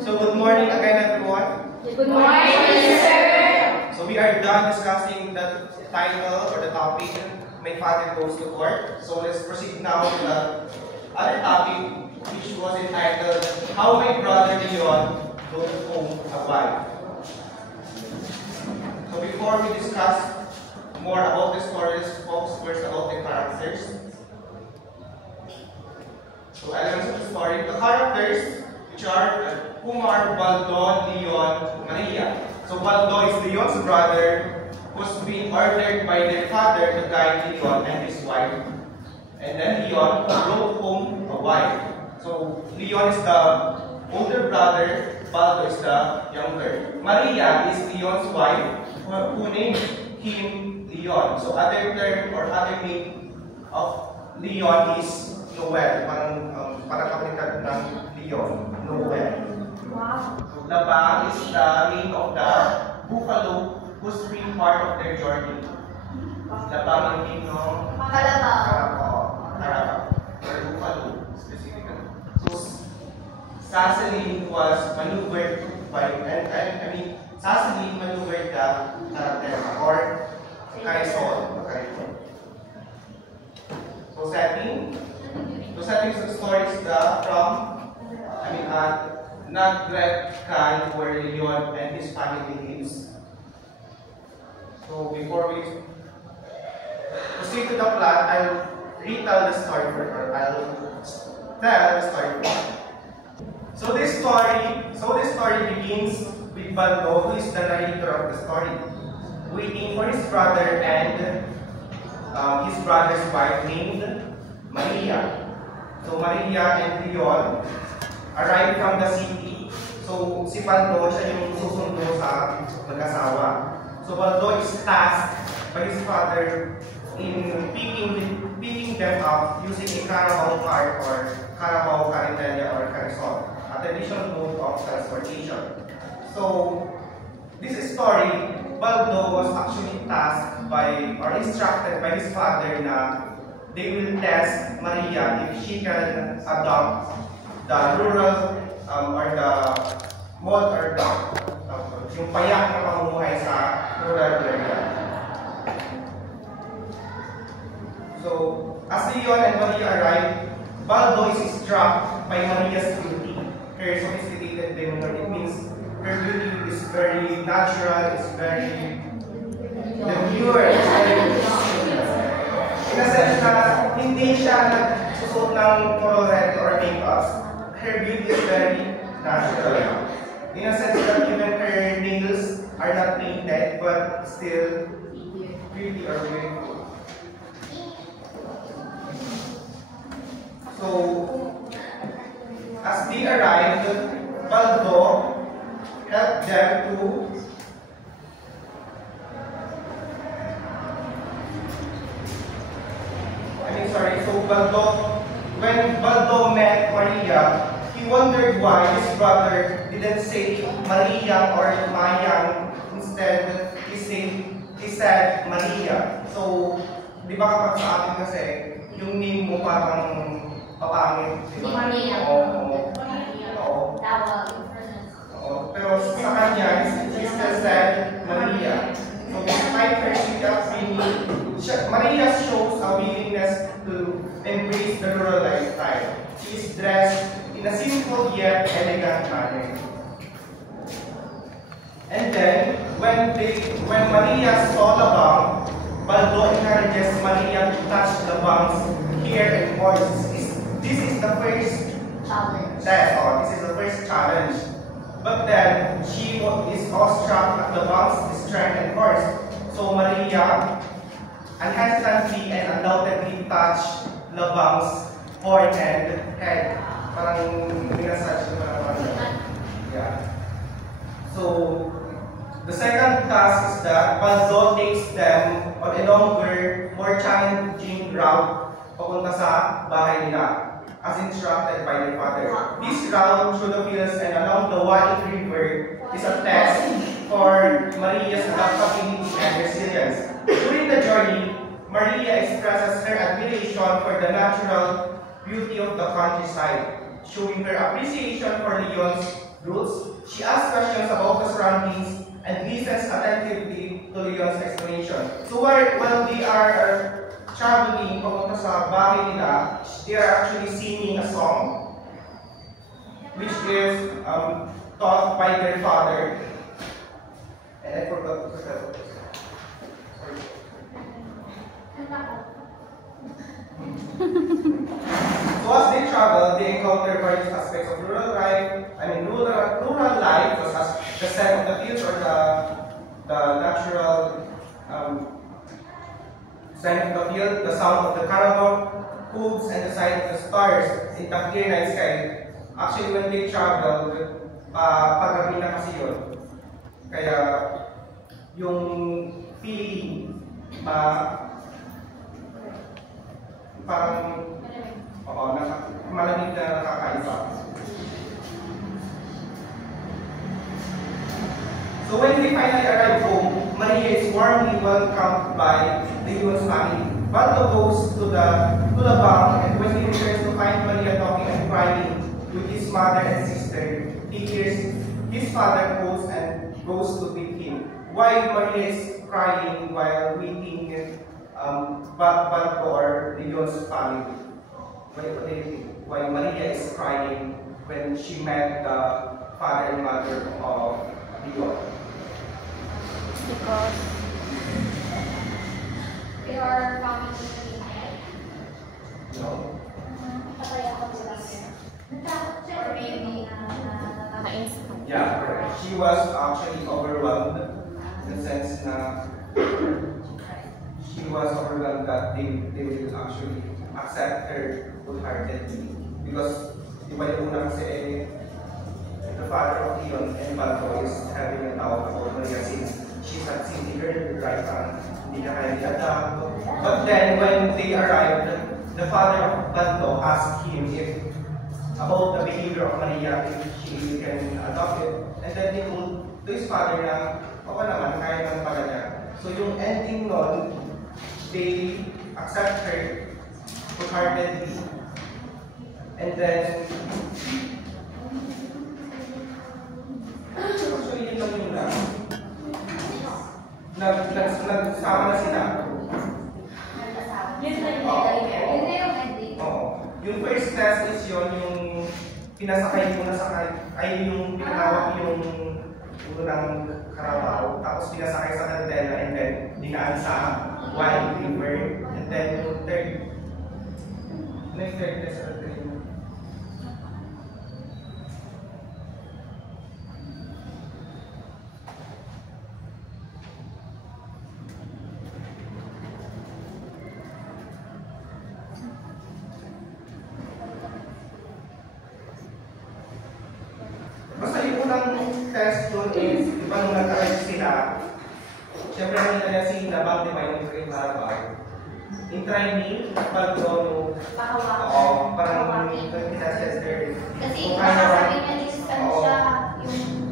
So good morning again, everyone. Good morning, sir. So we are done discussing the title or the topic, My Father Goes to Court. So let's proceed now to the other topic, which was entitled, How My Brother Leon Goes Home a Wife. So before we discuss more about the stories, focus first about the characters. So elements of the story, the characters, which are Umar, Baldo, Leon, Maria. So Baldo is Leon's brother who's being ordered by their father to guide Leon and his wife. And then Leon brought home a wife. So Leon is the older brother, Baldo is the younger. Maria is Leon's wife who named him Leon. So other term or other name of Leon is Noel. Parang kapalitan ng Leon. Noel. Wow. So Labang is the name of the buffalo who's been part of their journey. Labang ang name ng Carabao. Or buffalo specifically. So Cecily was maneuvered by, Cecily maneuvered the character or Carisol. So setting of the story is Nagreg Khan, where Leon and his family lives. So before we proceed to the plot, I'll retell the story or I'll tell the story. So this story begins with Baldo, who is the narrator of the story, waiting for his brother and his brother's wife named Maria. So Maria and Leon arrived from the city. So si Baldo siya yung susundo sa mag-asawa. So Baldo is tasked by his father in picking them up using a Carabao cart or Carabao Carretilla or Carisol, a traditional mode of transportation. So this story, Baldo was actually tasked by or instructed by his father na they will test Maria if she can adopt the rural or the mod or yung payak na pamumuhay sa rural area. So as Leon and Maria arrive, Baldo is struck by Maria's beauty, her sophisticated demeanor. It means her beauty is very natural, it's very demure, it's very in a sense na hindi siya nagsusot ng colorette or makeups. Her beauty is very natural. In a sense that even her nails are not painted but still pretty or beautiful. So, as they arrived, Baldo helped them to when Baldo met Maria, he wondered why his brother didn't say Maria or Mayang. Instead, he said Maria. So, di ba kapag sa atin kasi, yung name mo parang papangit. Maria. Oo. Pero sa kanya, he still said Maria. So, despite her sweet upbringing, Maria shows a willingness to embrace the rural lifestyle. She is dressed in a simple yet elegant manner. And then, when Maria saw Labang, Baldo encourages Maria to touch Labang's hair and voice. This is the first challenge. This is the first challenge. But then, she is awestruck at Labang's strength and force. So Maria unhesitantly and undoubtedly touched Labang's forehead and head. Parang minasage na parang yeah. So, the second task is that Baldo takes them on a longer, more challenging route papunta sa bahay nila, as instructed by their father. This route through the fields and along the Waik River is a test for Maria's adaptability and resilience. During the journey, Maria expresses her admiration for the natural beauty of the countryside, showing her appreciation for Leon's roots. She asks questions about the surroundings and listens attentively to Leon's explanation. So while they are traveling papunta sa bahay nila, they are actually singing a song which is taught by their father. And I forgot to tell this. Sorry. So as they travel, they encounter various aspects of rural life. Rural life was as the scent of the fields or the natural scent of the field, the sound of the carabao, hooves, and the sight of the stars in the clear night sky. Actually, when they travel, paggabi na kasi yun. Kaya yung feeling parang malamig na nakakaiba. So when they finally arrive home, Maria is warmly welcomed by the Leon's family. Baldo goes to the bank, and when he returns to find Maria talking and crying with his mother and sister, he hears his father calls and goes to meet him. Why Maria is crying while meeting Baldo or Leon's family? What do you think? Why Maria is crying when she met the father and mother of Leon? Because they are family. No? Or maybe Yeah, correct. She was actually overwhelmed in the sense na she was overwhelmed that they will actually accept her wholeheartedly. Because diba yung una kasi the father of Leon and Baldo is having a doubt about Maria since she's succeeding her in the right hand. Hindi na kaya i-adapt. But then when they arrived, the father of Baldo asked him if about the behavior of Maria, if she can adopt it. And then he told to his father na, okay naman, kaya naman pala niya. So yung ending nun, they accept her wholeheartedly. And then, actually yun lang yun lang. Nagsama na sila. Yung first test is yun, yung pinasakay mo na sakay, ay yung pinahawak yung unang karabaw, tapos pinasakay sa kandela, and then dinaan sa wine river, and then yung third test or third. Basta yung unang test doon is, di ba nung nag-arrive sila, siyempre nakita niya si Nabang, di ba yung karabaw. In training, Baldo, parang nagkita-test there. kasi masasabi niya is siya yung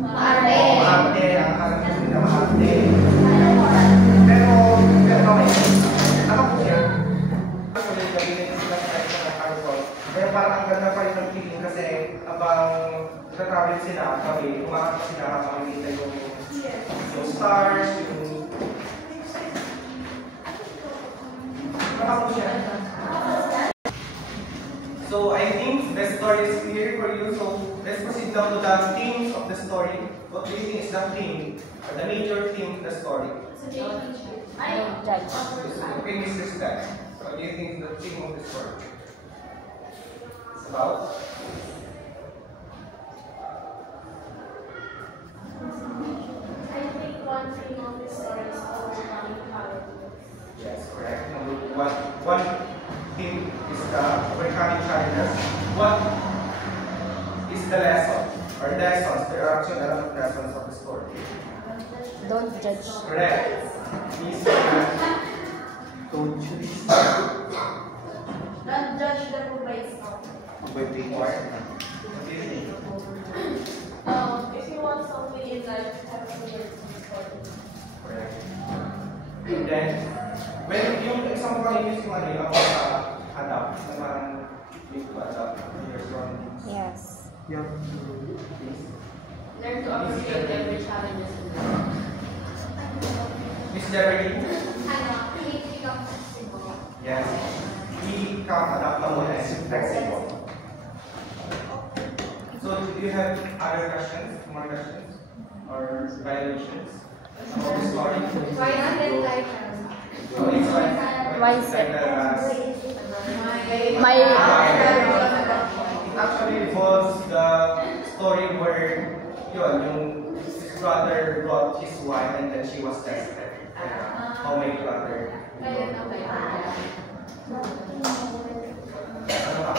maarte. Maarte, ang karamihan nila maarte. Pero okay. Ako po siya. Actually, gawin sila sa karabaw. Pero parang ang ganda pa rin ng feeling kasi abang nag-travel sila, kami, umakit sila habang nakita yung stars, yung So I think the story is clear for you. So let's proceed now to the themes of the story. What do you think is the theme or the major theme of the story? Okay, Mr. Steph. What do you think is the theme of the story? It's about? I think one thing of the story is overcoming poverty. Yes, correct. One thing is the overcoming challenges. What is the lesson or lessons? There are actually a lot of lessons of the story. Don't judge. Correct. Please don't choose. Don't judge the book by its cover. What do you think? If you want something in life, have to learn from the story. Correct. And then, when yung example I use yung about adapt, na parang you to adapt to your surroundings. Yes. Yeah. Please. to appreciate every challenges in life. Miss Jeverly? Ano, make become flexible. Yes. Become adaptable and flexible. So, do you have other questions? More questions? Or violations? About the story? Why not get like So, it's like, Why is it? my It actually involves the story where yung his brother brought his wife and then she was tested. How my brother. Ano ba?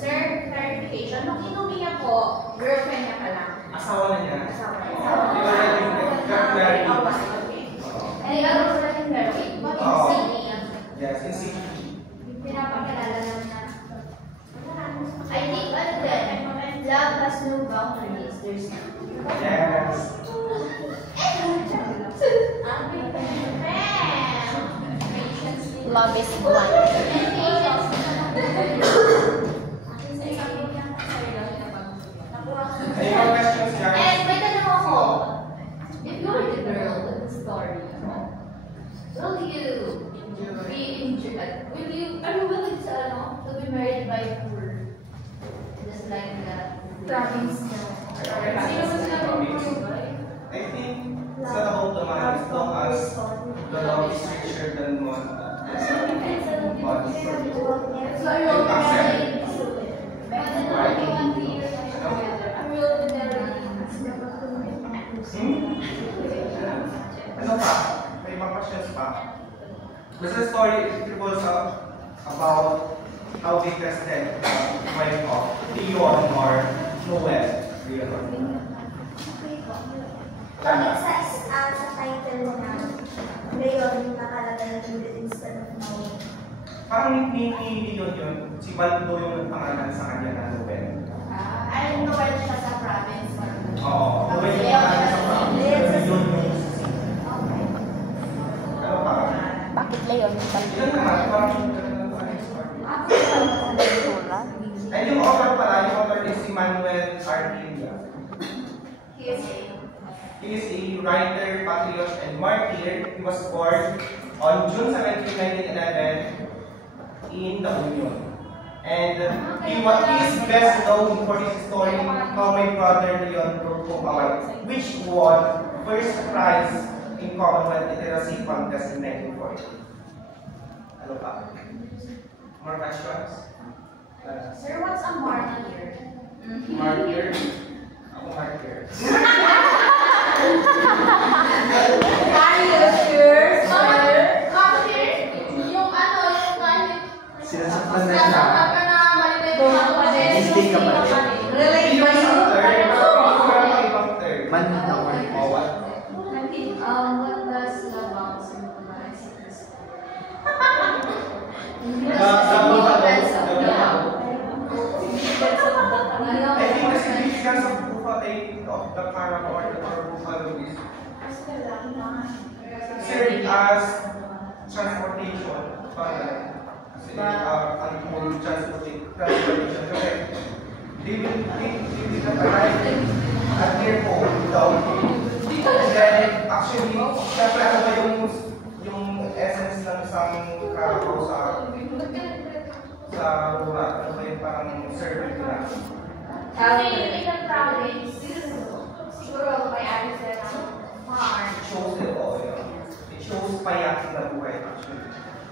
Sir, clarification. Nung inuwi niya po, girlfriend niya pala. Asawa na niya. Asawa niya. Di ba yung got married? And ikaw po sila yung married? Oo. Yes, in CP. Pinapakilala lang na. I think ano din, love has no boundaries. There's Yes. Love is blind. Any more questions, guys? And may tanong ako, if you were the girl in the story, will you willing to be married by a fool? Just like that. Promise no. I think it's not about the money as long as the love is richer than one. So you'll be married. Ano pa? May mga questions pa? The story revolves about how they tested the wife of Leon or Noel. Leon. Sa title na Leon yung nakalagay ng instead of Noel. Parang ni Leon yun, si Baldo yung nagpangalan sa kanya na Noel. Ay, Noel siya sa province. Oo, Noel yung pangalan sa province. Leon yung ano pa? Bakit Leon? Ilan naman, parang ganun lang sa story. Ay, yung author pala, yung author is si Manuel Artilia. He is a writer, patriot, and martyr. He was born on June 17, 1911 in the Union. And he is best known for his story, How My Brother Leon Broke a Wife, which won first prize in Commonwealth Literacy Contest in 1940. Ano pa? More questions? Sir, what's a martyr? Martyr? Ako martyr. Yung ano, yung kahit Sinasaktan na siya. Hindi ka pa rin. Relate ba yun? Manhid na word. What? What does love bounce symbolize? I think the significance of the parable or the buffalo is served as transportation. Kasi transportation. Kasi they will not arrive at their home without him. And then, actually, syempre ano ba yung essence ng isang carabao sa rural? Ano ba yung parang servant na? Kasi in the province, siguro may access farm. It shows it all, it shows payak na buhay actually.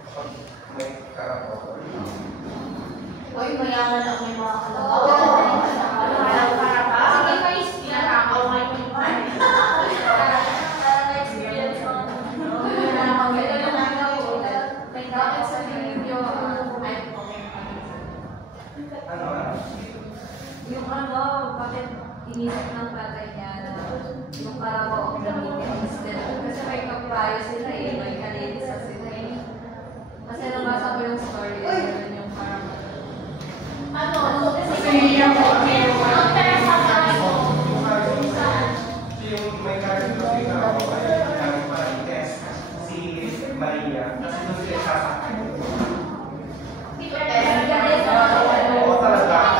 Pag may carabao. Uy, mayaman ako yung mga kalabaw. Sige, may pinatakaw ngayon yung pan. Experience ko. Ito yung nagawa. May dapat sa video, Ano? Yung ano, bakit inisip ng tatay niya na yung karabaw ang gamitin instead. Kasi may kaprayo sila eh, may kalisa sila eh. Kasi nabasa ko yung story, yun yung karabaw. ano, kasi yung ang pera sa Yung may carabao si carabao ay ginamit para i-test si Maria. Kasi doon sila sasakay. Hindi pa tayo. Oo talaga.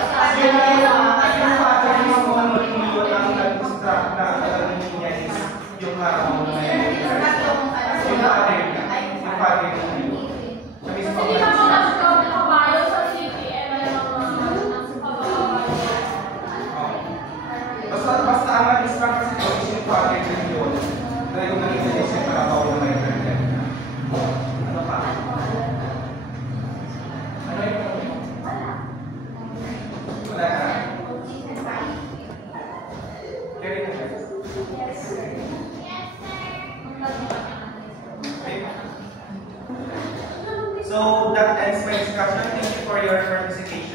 So that ends my discussion. Thank you for your participation.